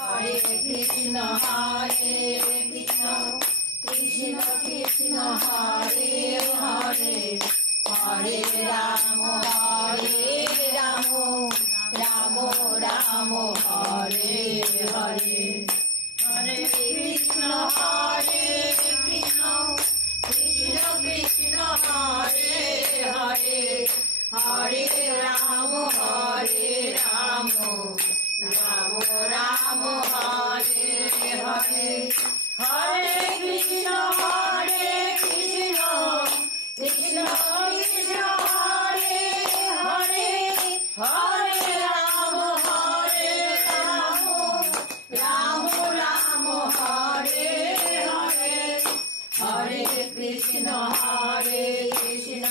হরে কৃষ্ণ কৃষ্ণ কৃষ্ণ হরে হরে হরে রাম রাম রাম হরে হরে হরে কৃষ্ণ কৃষ্ণ কৃষ্ণ কৃষ্ণ হরে হরে হরে রাম রাম রাম হরে হরে হরে কৃষ্ণ কৃষ্ণ কৃষ্ণ কৃষ্ণ হরে হরে হরে রাম রাম রাম হরে হরে হরে কৃষ্ণ কৃষ্ণ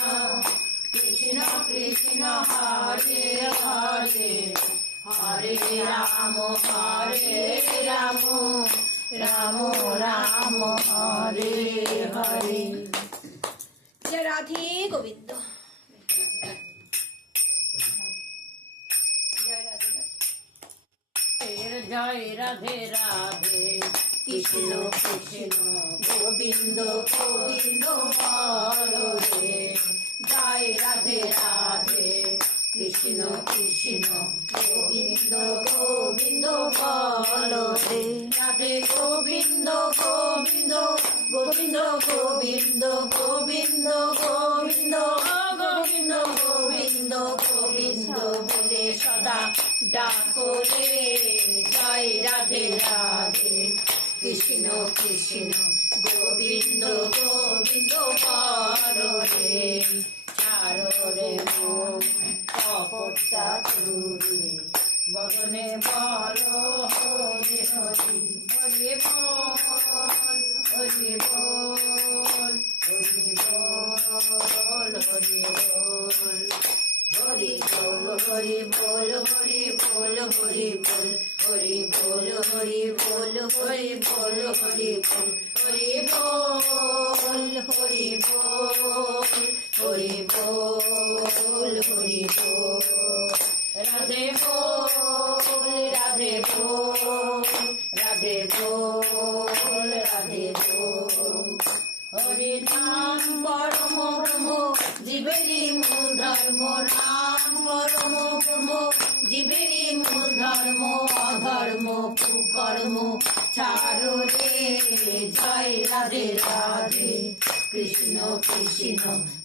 কৃষ্ণ কৃষ্ণ হরে হরে হরে রাম রাম রাম হরে হরে। জয় রাধে গোবিন্দ। জয় রাধে রাধে কৃষ্ণ কৃষ্ণ গোবিন্দ গোবিন্দ বলো রে। জয় রাধে রাধে কৃষ্ণ কৃষ্ণ গোবিন্দ গোবিন্দ বলো রে। রাধে গোবিন্দ গোবিন্দ গোবিন্দ গোবিন্দ গোবিন্দ গোবিন্দ গোবিন্দ গোবিন্দ গোবিন্দ বলে সদা ডাকো রে। জয় রাধে রাধে কৃষ্ণ কৃষ্ণ গোবিন্দ গোবিন্দ বলো রে। চারো রে মন কপটটা চুরি বদনে বলো হরি হরি হরি বল হরি বল হরি বল হরি বল হরি বল হরি বল হরি বল হরি বল হরি বল হরি বল হরি বল হরি বল হরি বল হরি বল হরি বল হরি বল। রাধে বল রাধে বল রাধে বল রাধে বল। হরে নাম পরম ব্রহ্ম জীবেরই মূল ধর্ম। রাম পরম ব্রহ্ম জীবেরই মূল ধর্ম। অধর্ম কুকর্ম ছাড়ো রে। জয় রাধে রাধে কৃষ্ণ কৃষ্ণ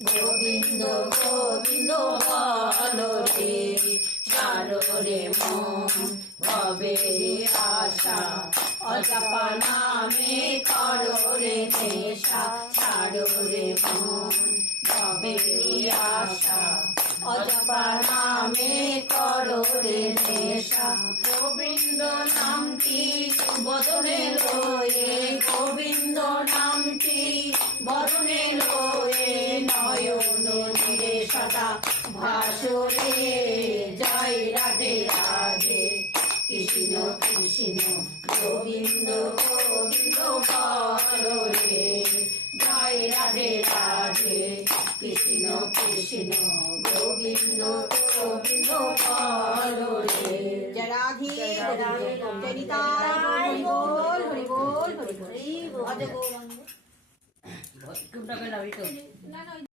গোবিন্দ গোবিন্দ বলো রে। ছাড়ো রে মন ভবেরি আশা অজপা নামে করো রে নেশা। ছাড়ো রে মন ভবেরি আশা অজপা নামে করো রে নেশা। গোবিন্দ নামটি বদনে লয়ে গোবিন্দ নামটি বদনে লয়ে নয়ন নীরে সদা ভাসরে। জয় রাধে রাধে কৃষ্ণ কৃষ্ণ গোবিন্দ গোবিন্দ বলো রে। জয় রাধে রাধে কৃষ্ণ কৃষ্ণ গোবিন্দ গোবিন্দ বলো রে। জয় রাধে গোবিন্দ। জয় নিতাই হরি বল হরি বল হরি বল। কোনটা পেলাম? না না